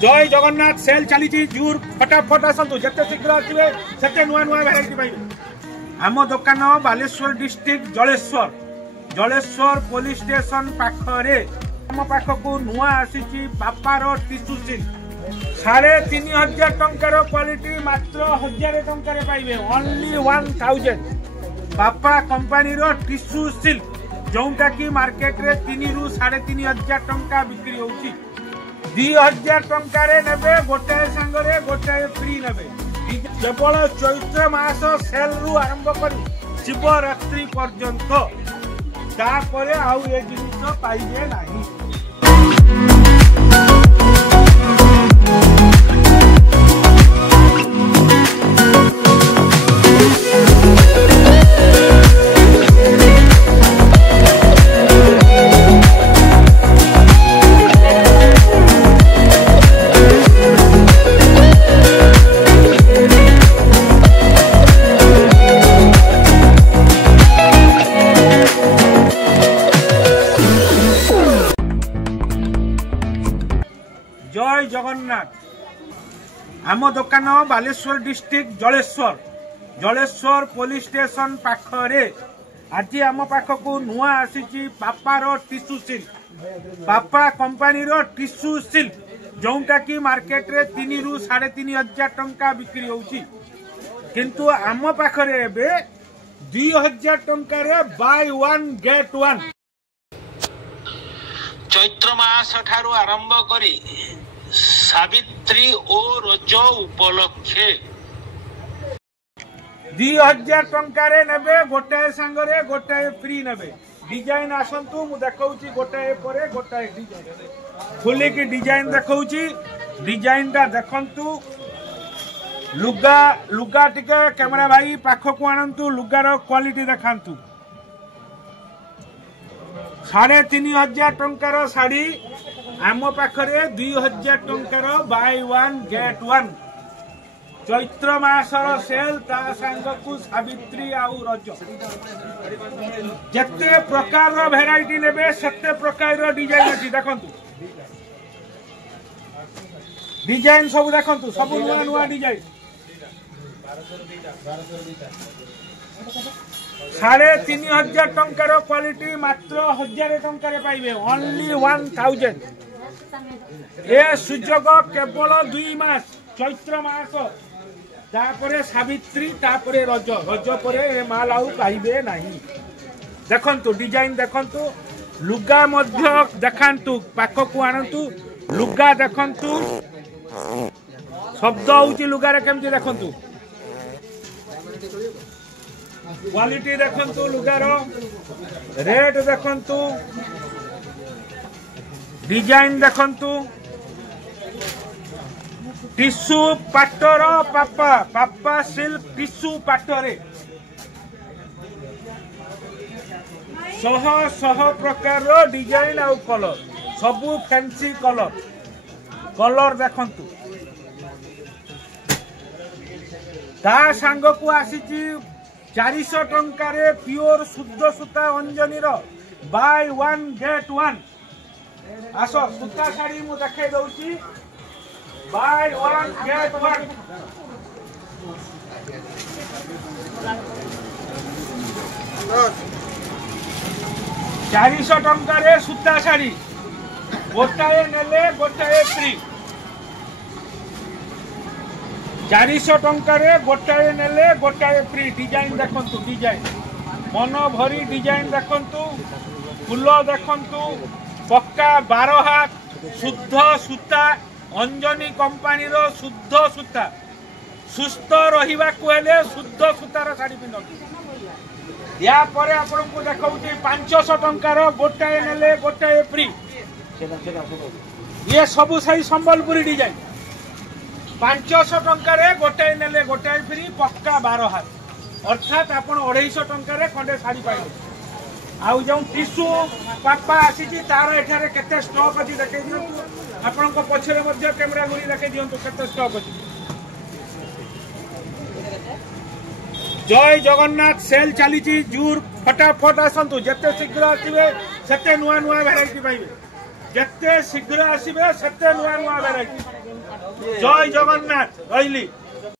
जय जगन्नाथ सेल चली जूर फटाफट आसतु जिते शीघ्र आसवे से नुआ नुआ भेराइटी पाइबे। आम दुकान Baleshwar district Jaleshwar police station पाखरे आम पाखक नुआ आसी बापार टिश्यू सिल्क 3500 टंकार क्वालिटी मात्र 1000 टंकार पाइबे ओनली 1000 बापा कंपनी टिश्यू सिल्क जोटा कि मार्केट रे 3 रु 3500 टंका बिक्री होउची 2000 टंकार नेबे गोटाए संगरे गोटाए फ्री नेबे केवल चैत्र मास सेल रु आरंभ करी शिवरात्रि पर्यंत तापरे आउ ए जिनिस पाइबे नाही। जय जगन्नाथ आम दुकान Baleshwar district Jaleshwar police station पाखरे आज आम पाखक नुआ आसी बापार टिश्यू सिल्क बापा कंपनी टिश्यू सिल्क जोटा कि मार्केट रे 3 रु 3500 टंका बिक्री होउची किंतु आम पाखरे एबे 2000 टंकार बाय वन गेट वन चैत्र मास ठारू आरंभ करी सावित्री और रज उपलक्षे 2000 टंकार नेबे गोटाए संगरे गोटाए फ्री नेबे डिजाइन आसंतु मु देखौची गोटाए परे गोटाए डिजाइन खुली की डिजाइन देखौची डिजाइन ता देखंतु लुगा लुगा टिके कैमरा भाई पाखो को आनंतु लुगार क्वालिटी देखांतु 3500 टंकार साड़ी आम पाखरे 2000 टंकार बाय वन गेट वन चैत्र मासर सेल ता सांगकु सावित्री आउ रज जते प्रकार भेराइटी नेबे सेते प्रकार डिजाइन अछि देखंतु डिजाइन सब देखंतु सब नुआ नुआ डिजाइन 3500 टंकार क्वालिटी मात्र 1000 टंकार पाइबे ओनली 1000 ए सुजोग केवल 2 मास चैत्र मास तापरे सावित्री तापरे रज परे माल आउ पाइबे नाही। देखंतु डिजाइन देखंतु लुगा मध्य देखांतु पाखकु आनंतु लुगा देखंतु शब्द होउची लुगारे केमति देखंतु क्वालिटी देखंतु लुगार रेट देखंतु डिजाइन देखंतु टिश्यू पाटर पापा सिल्क टिश्यू पाटरे शह प्रकार डिजाइन आउ कलर सबु फैंसी कलर देखंतु ता सांग को आसीची 400 टंकार प्योर शुद्ध सूता अंजनी बाय वन गेट वन आस सूता शाड़ी मु देखे दउची बाय वन गेट वन 400 टंकार सूता शाड़ी गोटाए नेले गोटाए फ्री 400 टंकार गोटाए नेले गोटाए फ्री डिजाइन देखंतु डिजाइन मन भरी डिजाइन देखंतु फूल देखंतु पक्का 12 हाथ शुद्ध सूता अंजनी कंपनी रो शुद्ध सूता सुस्थ रहिबा को हेले शुद्ध सूतार साड़ी पिंधंतु या परे आपन को देखाउती 500 टंकार गोटाए नेले गोटाए फ्री ये सबु सही संबलपुरी डिजाइन 500 टंकार गोटाए नेले गोटाए फ्री पक्का 12 हाथ अर्थात आपण 250 टंकार खंडे साड़ी पाइबे आउ जो टिश्यू पापा आसी तार एठारे केते स्टॉक अछि देखे दियंतु आपण को पछरे मध्ये कैमरा गुरी देखे दियंतु केते स्टॉक अछि। जय जगन्नाथ सेल चली जूर फटाफट आसतु जिते शीघ्र आसवे से नुआ नुआ भेराइटी पाइबे जिते शीघ्र आसबे सेते नुआ नुआ भेराइटी। जय जगन्नाथ रही।